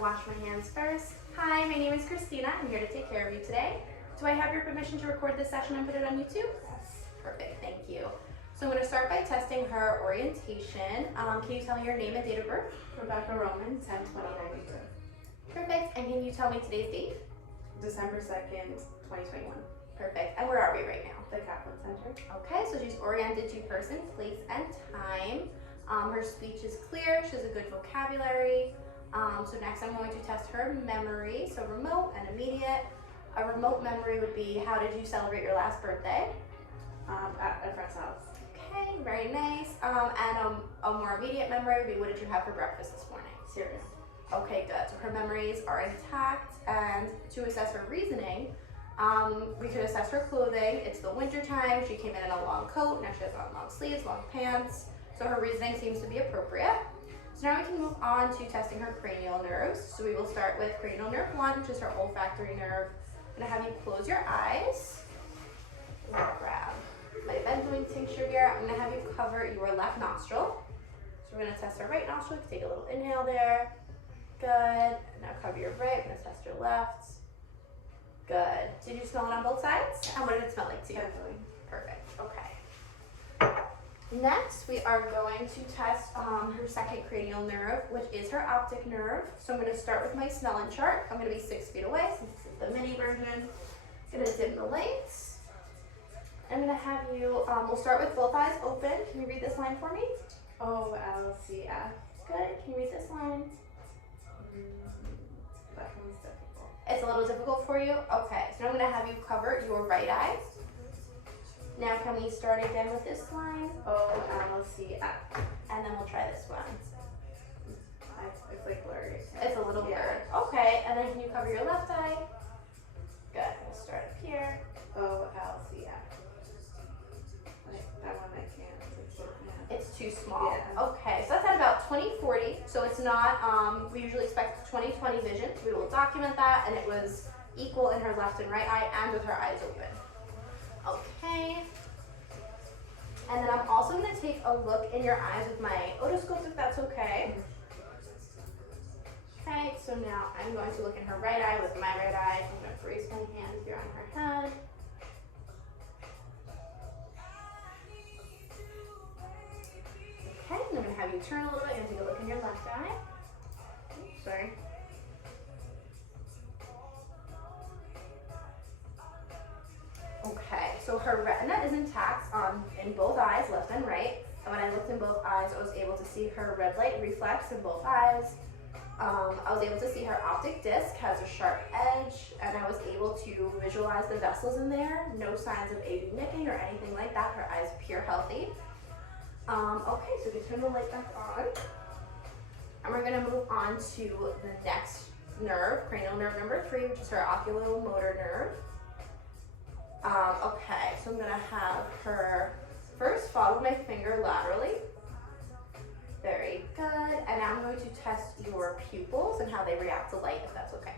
wash my hands first. Hi, my name is Christina. I'm here to take care of you today. Do I have your permission to record this session and put it on YouTube? Yes. Perfect, thank you. So I'm going to start by testing her orientation. Can you tell me your name and date of birth? Rebecca Roman, 10/20/92. Perfect, and can you tell me today's date? December 2nd, 2021. Perfect, and where are we right now? The Kaplan Center. Okay, so she's oriented to person, place, and time. Her speech is clear, she has a good vocabulary. So next I'm going to test her memory, so remote and immediate. A remote memory would be, how did you celebrate your last birthday? At a friend's house. Okay, very nice. And a more immediate memory would be, what did you have for breakfast this morning? Cereal. Okay, good. So her memories are intact, and to assess her reasoning, we could assess her clothing. It's the winter time. She came in a long coat. Now she has on long sleeves, long pants. So her reasoning seems to be appropriate. So now we can move on to testing her cranial nerves. So we will start with cranial nerve 1, which is her olfactory nerve. I'm gonna have you close your eyes. Grab my benzoin tincture here. I'm gonna have you cover your left nostril. So we're gonna test her right nostril. You can take a little inhale there. Good. Now cover your right. I'm gonna test your left. Good. Did you smell it on both sides? And what did it smell like to you? Benzoin. Perfect. Okay. Next, we are going to test her second cranial nerve, which is her optic nerve. So I'm going to start with my Snellen chart. I'm going to be 6 feet away since this is the mini version. I'm going to dim the lights. I'm going to have you, we'll start with both eyes open. Can you read this line for me? OLCF. Good. Can you read this line? That one's difficult. It's a little difficult for you? Okay. So now I'm going to have you cover your right eye. Now can we start again with this line? OLCF. And then we'll try this one. It's like blurry. It's a little Yeah. blurred. Okay, and then can you cover your left eye? Good. We'll start up here. OLCF. Like that one I can't. It's too small. Yeah. Okay, so that's at about 20/40. So it's not, we usually expect 20/20 vision. We will document that, and it was equal in her left and right eye and with her eyes open. Okay. And then I'm also going to take a look in your eyes with my otoscope, if that's okay. Okay, so now I'm going to look in her right eye with my right eye. I'm going to brace my hand here on her head. Okay, and I'm going to have you turn a little bit and take a look in your left eye. Oops, sorry. Okay, so her retina is intact in both eyes, left and right. And when I looked in both eyes, I was able to see her red light reflex in both eyes. I was able to see her optic disc has a sharp edge, and I was able to visualize the vessels in there. No signs of AV nicking or anything like that. Her eyes appear healthy. Okay, so we turn the light back on. And we're gonna move on to the next nerve, cranial nerve number 3, which is her oculomotor nerve. Okay, so I'm gonna have her first follow my finger laterally. Very good. And now I'm going to test your pupils and how they react to light, if that's okay.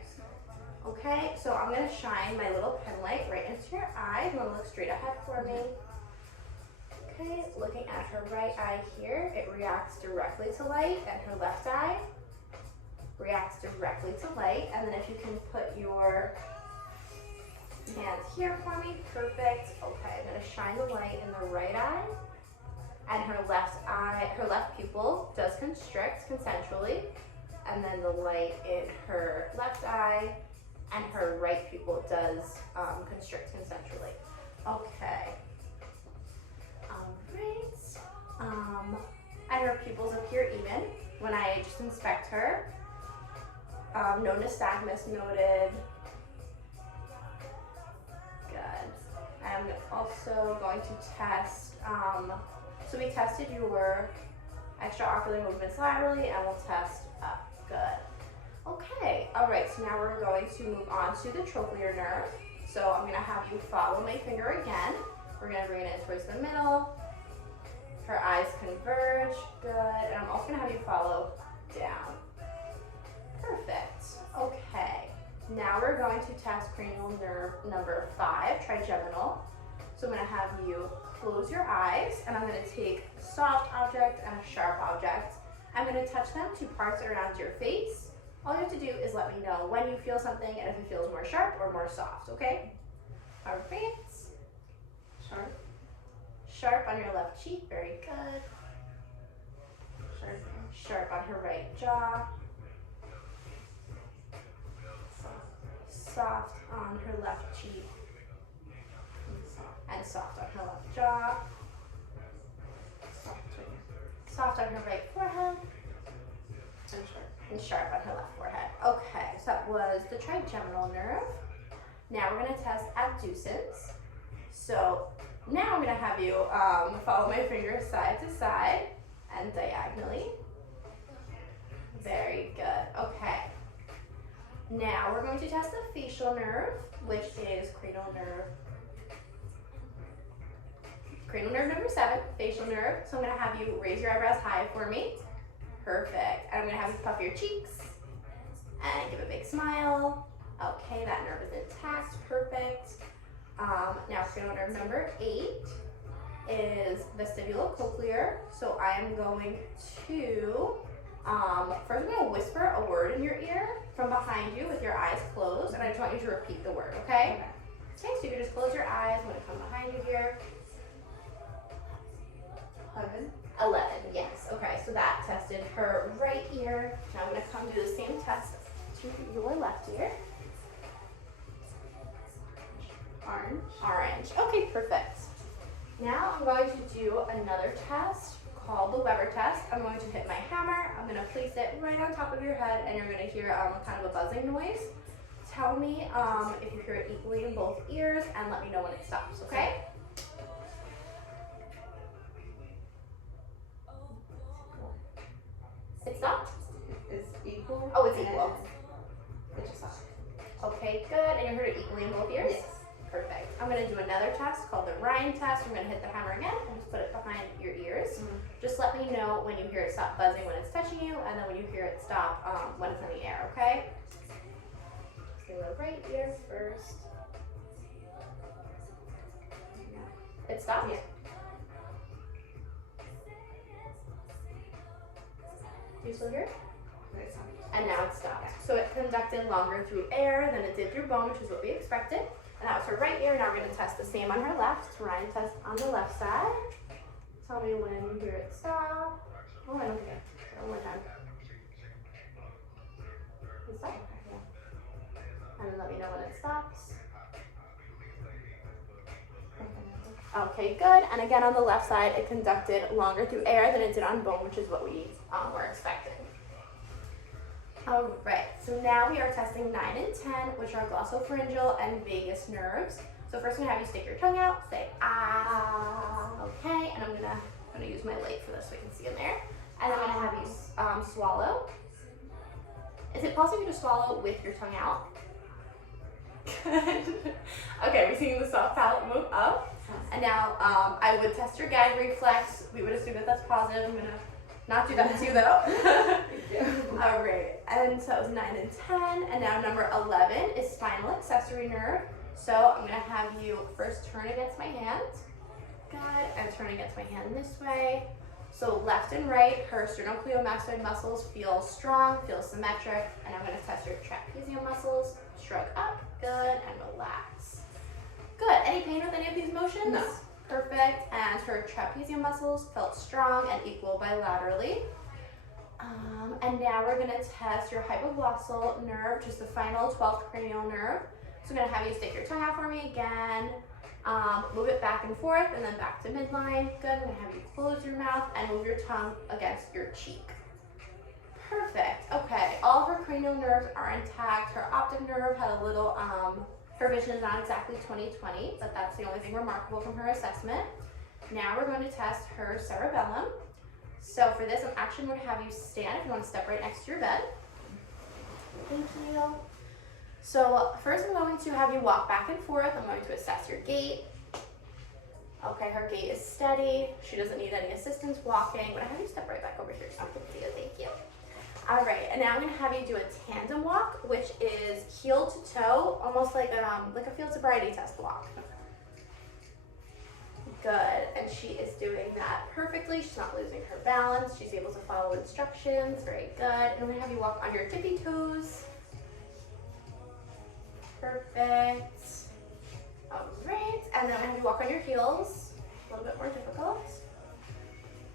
Okay, so I'm gonna shine my little pen light right into your eye. You wanna look straight ahead for me. Okay, looking at her right eye here, it reacts directly to light, and her left eye reacts directly to light. And then if you can put your hands here for me, perfect. Okay, I'm gonna shine the light in the right eye, and her left pupil does constrict consensually, and then the light in her left eye and her right pupil does constrict consensually. Okay. Alright. And her pupils appear even when I just inspect her. No nystagmus noted. Good. I'm also going to test, so we tested your extraocular movements laterally, and we'll test up. Good. Okay, all right, so now we're going to move on to the trochlear nerve. So I'm gonna have you follow my finger again. We're gonna bring it in towards the middle. Her eyes converge, good. And I'm also gonna have you follow down. Perfect, okay. Now we're going to test cranial nerve number 5, trigeminal. So I'm gonna have you close your eyes, and I'm gonna take a soft object and a sharp object. I'm gonna touch them to parts around your face. All you have to do is let me know when you feel something and if it feels more sharp or more soft, okay? All right. Sharp. Sharp on your left cheek, very good. Sharp. Sharp on her right jaw. Soft on her left cheek. And soft on her left jaw. Soft on her right forehead. And sharp. And sharp on her left forehead. Okay, so that was the trigeminal nerve. Now we're going to test abducens. So now I'm going to have you follow my fingers side to side and diagonally. Very good. Okay. Now we're going to test the facial nerve, which is cranial nerve. Cranial nerve number 7, facial nerve. So I'm going to have you raise your eyebrows high for me. Perfect. And I'm going to have you puff your cheeks and give a big smile. Okay, that nerve is intact. Perfect. Now cranial nerve number 8 is vestibulocochlear. So I am going to, first I'm going to whisper a word in your ear from behind you with your eyes closed, and I just want you to repeat the word, okay? Okay, so you can just close your eyes. I'm going to come behind you here. 11, yes. Okay, so that tested her right ear. Now I'm going to come do the same test to your left ear. Orange. Okay, perfect. Now I'm going to do another test called the Weber test. I'm going to hit my hammer. I'm going to place it right on top of your head, and you're going to hear kind of a buzzing noise. Tell me if you hear it equally in both ears, and let me know when it stops, okay? It stopped? It's equal. Oh, it's equal. It just stopped. Okay, good. And you heard it equally in both ears? Yes. Perfect. I'm going to do another test called the Ryan test. I'm going to hit the hammer again and just put it behind your ears. Just let me know when you hear it stop buzzing when it's touching you, and then when you hear it stop when it's in the air, okay? So the right ear first. It stopped? Yeah. Do you still hear it? It stopped. And now it stopped. So it conducted longer through air than it did through bone, which is what we expected. And that was her right ear. Now we're going to test the same on her left. Ryan test on the left side. Tell me when you hear it stop. Oh, I don't think it. One more time. It stopped? Yeah. And then let me know when it stops. Okay, good. And again on the left side, it conducted longer through air than it did on bone, which is what we were expecting. All right, so now we are testing 9 and 10, which are glossopharyngeal and vagus nerves. So first I'm gonna have you stick your tongue out, say ah, okay, and I'm gonna use my light for this so we can see in there. And I'm gonna have you swallow. Is it possible for you to swallow with your tongue out? Good. Okay, we're seeing the soft palate move up. And now I would test your gag reflex. We would assume that that's positive. I'm gonna not do that to you though. All right, and so it was 9 and 10, and now number 11 is spinal accessory nerve. So I'm gonna have you first turn against my hand. Good, and turn against my hand this way. So left and right, her sternocleidomastoid muscles feel strong, feel symmetric, and I'm gonna test your trapezium muscles. Shrug up, good, and relax. Good, any pain with any of these motions? No. Perfect, and her trapezium muscles felt strong and equal bilaterally. And now we're gonna test your hypoglossal nerve, which is the final 12th cranial nerve. So I'm gonna have you stick your tongue out for me again, move it back and forth, and then back to midline. Good, I'm gonna have you close your mouth and move your tongue against your cheek. Perfect, okay, all of her cranial nerves are intact. Her optic nerve had a little, her vision is not exactly 20/20, but that's the only thing remarkable from her assessment. Now we're going to test her cerebellum. So for this, I'm actually going to have you stand if you want to step right next to your bed. Thank you. So first I'm going to have you walk back and forth. I'm going to assess your gait. Okay, her gait is steady. She doesn't need any assistance walking. I'm going to have you step right back over here so I can see you. Thank you. All right, and now I'm gonna have you do a tandem walk, which is heel to toe, almost like a field sobriety test walk. Good, and she is doing that perfectly. She's not losing her balance. She's able to follow instructions. Very good. And I'm gonna have you walk on your tippy toes. Perfect. All right, and then I'm gonna have you walk on your heels. A little bit more difficult.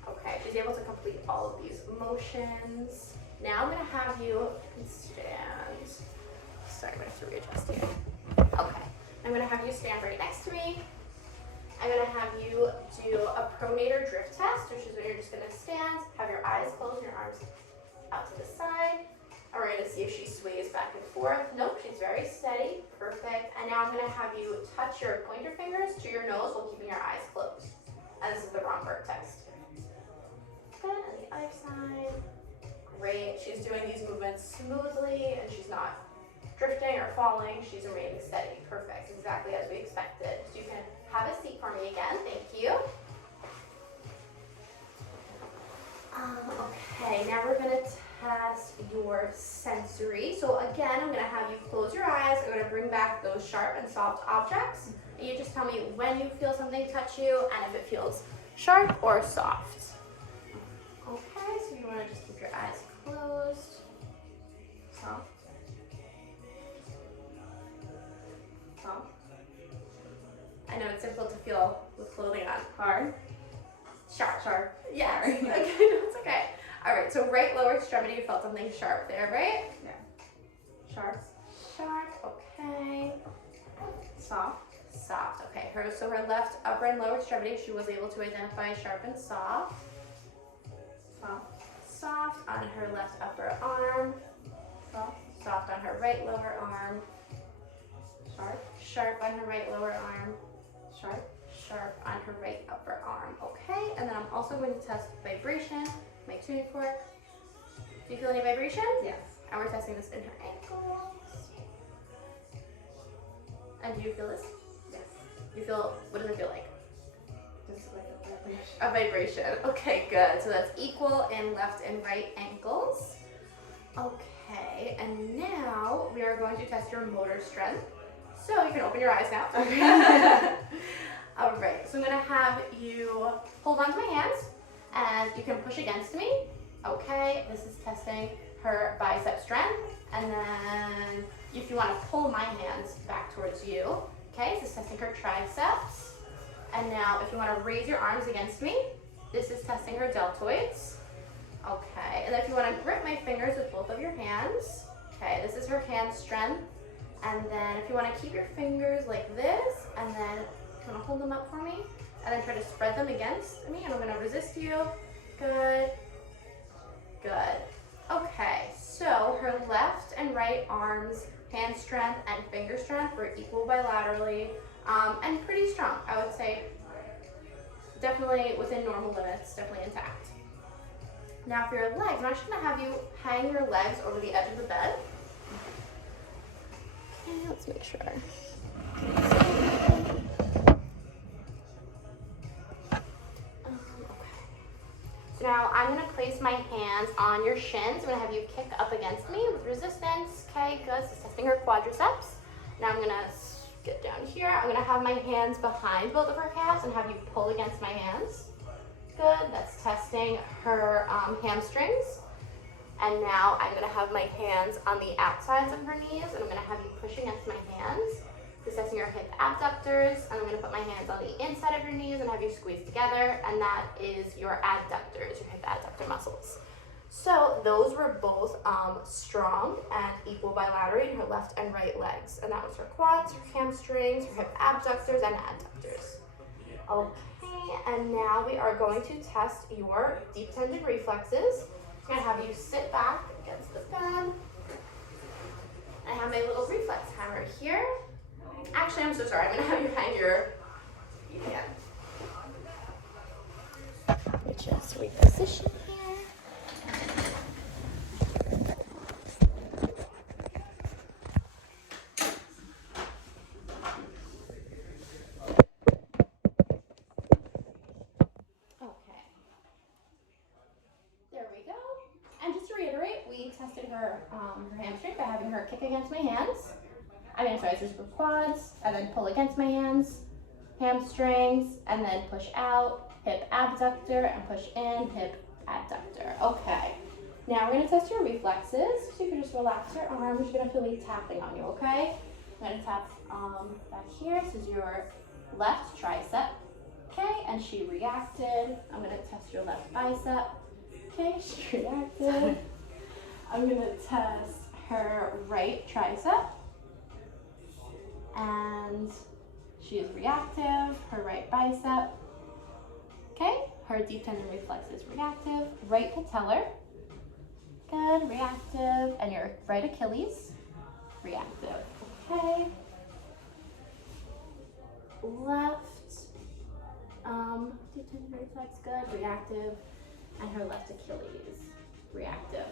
Okay, she's able to complete all of these motions. Now I'm gonna have you stand. Sorry, I'm gonna have to readjust here. Okay, I'm gonna have you stand right next to me. I'm gonna have you do a pronator drift test, which is when you're just gonna stand, have your eyes closed, your arms out to the side. And we're gonna see if she sways back and forth. Nope, she's very steady, perfect. And now I'm gonna have you touch your pointer fingers to your nose while keeping your eyes closed. And this is the Romberg test. Good, on the other side. Great, she's doing these movements smoothly and she's not drifting or falling. She's remaining steady, perfect, exactly as we expected. So you can have a seat for me again, thank you. Okay, now we're gonna test your sensory. So again, I'm gonna have you close your eyes. I'm gonna bring back those sharp and soft objects. And you just tell me when you feel something touch you and if it feels sharp or soft. Okay, so you wanna just keep your eyes closed. Soft. Soft. I know it's difficult to feel with clothing on. Hard. Sharp. Sharp. Yes. Sorry. Okay, no, it's okay. All right, so right lower extremity, you felt something sharp there, right? Yeah. Sharp. Sharp, okay. Soft. Soft, okay. So her left upper and lower extremity, she was able to identify sharp and soft. Soft. Soft on her left upper arm. Soft. Soft on her right lower arm. Sharp. Sharp on her right lower arm. Sharp. Sharp on her right upper arm. Okay, and then I'm also going to test vibration. My tuning fork. Do you feel any vibration? Yes. And we're testing this in her ankles. And do you feel this? Yes. You feel, what does it feel like? Just like a vibration. A vibration. Okay, good. So that's equal in left and right ankles. Okay, and now we are going to test your motor strength. So you can open your eyes now. All right, so I'm gonna have you hold on to my hands and you can push against me. Okay, this is testing her bicep strength. And then if you wanna pull my hands back towards you, okay, this is testing her triceps. And now if you wanna raise your arms against me, this is testing her deltoids. Okay, and then if you wanna grip my fingers with both of your hands, okay, this is her hand strength. And then if you wanna keep your fingers like this, and then you wanna hold them up for me, and then try to spread them against me, and I'm gonna resist you. Good, good. Okay, so her left and right arms, hand strength and finger strength were equal bilaterally, and pretty strong. I would say definitely within normal limits, definitely intact. Now for your legs, I'm actually gonna have you hang your legs over the edge of the bed. Okay, let's make sure. So now I'm gonna place my hands on your shins. I'm gonna have you kick up against me with resistance. Okay, good. So testing her quadriceps. Now I'm gonna get down here. I'm gonna have my hands behind both of her calves and have you pull against my hands. Good. That's testing her hamstrings. And now I'm gonna have my hands on the outsides of her knees, and I'm gonna have you push against my hands. This is testing your hip abductors, and I'm gonna put my hands on the inside of your knees and have you squeeze together, and that is your adductors, your hip adductor muscles. So those were both strong and equal bilaterally in her left and right legs, and that was her quads, her hamstrings, her hip abductors, and adductors. Okay, and now we are going to test your deep tendon reflexes. I'm gonna have you sit back against the bed. I have my little reflex hammer here. Actually, I'm so sorry. I'm gonna have you hang your feet again. Let me just reposition here. Okay. There we go. And just to reiterate, we tested her hamstring by having her kick against my hands. Sorry, it's just for quads, and then pull against my hands. hamstrings, and then push out, hip abductor, and push in, hip adductor. Okay. Now we're gonna test your reflexes. So you can just relax your arms. You're gonna feel me tapping on you, okay? I'm gonna tap back here. This is your left tricep. Okay, and she reacted. I'm gonna test your left bicep. Okay, she reacted. I'm gonna test her right tricep. And she is reactive. Her right bicep. Okay, her deep tendon reflex is reactive. Right patellar. Good, reactive. And your right Achilles, reactive. Okay. Left, deep tendon reflex, good, reactive. And her left Achilles, reactive.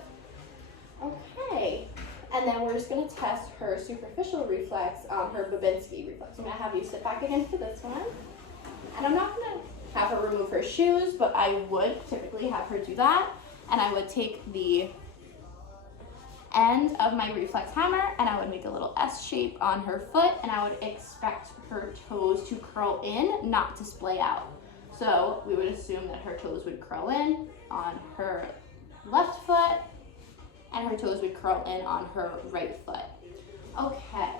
Okay. And then we're just gonna test her superficial reflex, her Babinski reflex. I'm gonna have you sit back again for this one. And I'm not gonna have her remove her shoes, but I would typically have her do that. And I would take the end of my reflex hammer and I would make a little S shape on her foot, and I would expect her toes to curl in, not to splay out. So we would assume that her toes would curl in on her left foot and her toes would curl in on her right foot. Okay,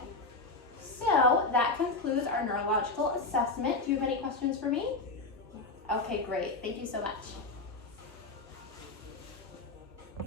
so that concludes our neurological assessment. Do you have any questions for me? Okay, great. Thank you so much.